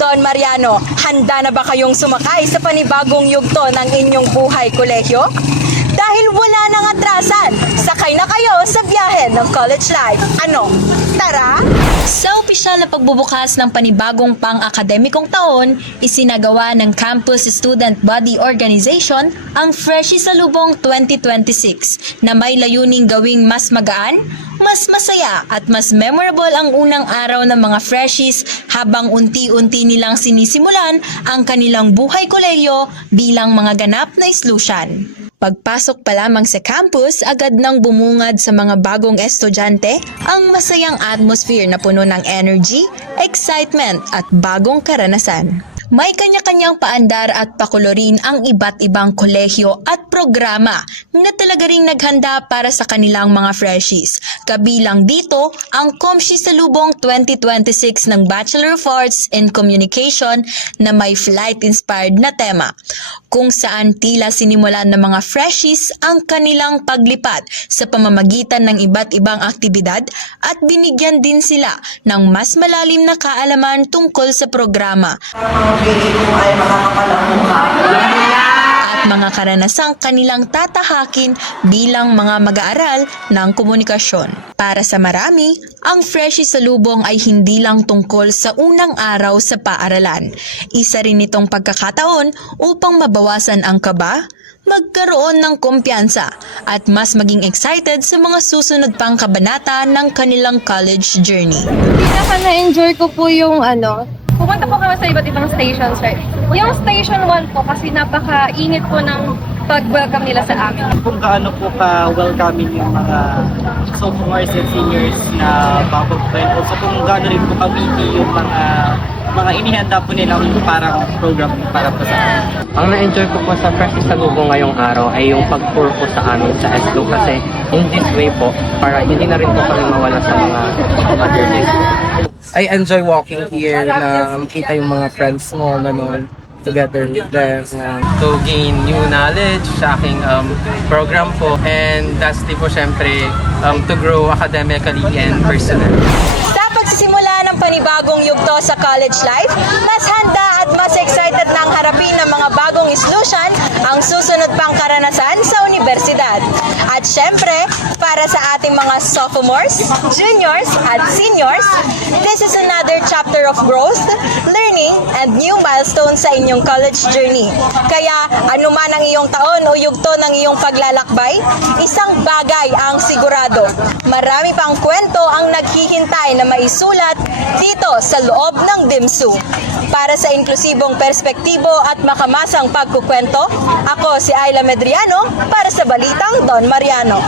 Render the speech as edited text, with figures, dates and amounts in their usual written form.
Don Mariano, handa na ba kayong sumakay sa panibagong yugto ng inyong buhay kolehiyo? Dahil wala nang atrasan, sakay na kayo sa biyahe ng college life. Ano? Tara! Sa opisyal na pagbubukas ng panibagong pang-akademikong taon, isinagawa ng Campus Student Body Organization ang Freshie Salubong 2026 na may layuning gawing mas magaan, mas masaya at mas memorable ang unang araw ng mga freshies habang unti-unti nilang sinisimulan ang kanilang buhay kolehiyo bilang mga ganap na islusyan. Pagpasok pa lamang sa campus, agad nang bumungad sa mga bagong estudyante ang masayang atmosphere na puno ng energy, excitement at bagong karanasan. May kanya-kanyang paandar at pakolorin ang iba't ibang kolehiyo at programa na talaga ring naghanda para sa kanilang mga freshies. Kabilang dito ang Comshi Salubong 2026 ng Bachelor of Arts in Communication na may flight-inspired na tema, kung saan tila sinimulan ng mga freshies ang kanilang paglipat sa pamamagitan ng iba't ibang aktibidad at binigyan din sila ng mas malalim na kaalaman tungkol sa programa at mga karanasang kanilang tatahakin bilang mga mag-aaral ng komunikasyon. Para sa marami, ang Freshie Salubong ay hindi lang tungkol sa unang araw sa paaralan. Isa rin itong pagkakataon upang mabawasan ang kaba, magkaroon ng kumpiyansa at mas maging excited sa mga susunod pang kabanata ng kanilang college journey. Pinaka na-enjoy ko po yung pumunta po kami sa iba't ibang stations, right? Yung station 1 po kasi napaka-init po ng pag-welcome nila sa amin. Kung gaano po ka-welcoming yung mga sophomores and seniors na bago friend. Also kung gaano rin po ka-witty yung mga inihanda po nilang parang program para po sa amin. Ang na-enjoy ko po sa Freshie Salubong ngayong araw ay yung pag-tour po sa amin sa S2 kasi in this way po, para hindi na rin po kami mawala sa mga other days. I enjoy walking here na makita yung mga friends mo, gano'n, together with them. To gain new knowledge sa aking program po, and lastly po syempre to grow academically and personally. Sa pagsisimula ng panibagong yugto sa college life, mas handa at mas excited nang harapin ng mga bagong islusyan ang susunod pang karanasan sa universidad. At syempre, para sa ating mga sophomores, juniors at seniors, this is another chapter of growth, learning, and new milestones sa inyong college journey. Kaya anuman ang iyong taon o yugto ng iyong paglalakbay, isang bagay ang sigurado. Marami pang kwento ang naghihintay na maisulat dito sa loob ng DIMSU. Para sa inklusibong perspektibo at makamasang pagkukwento, ako si Ayla Medriano para sa Balitang Don Mariano.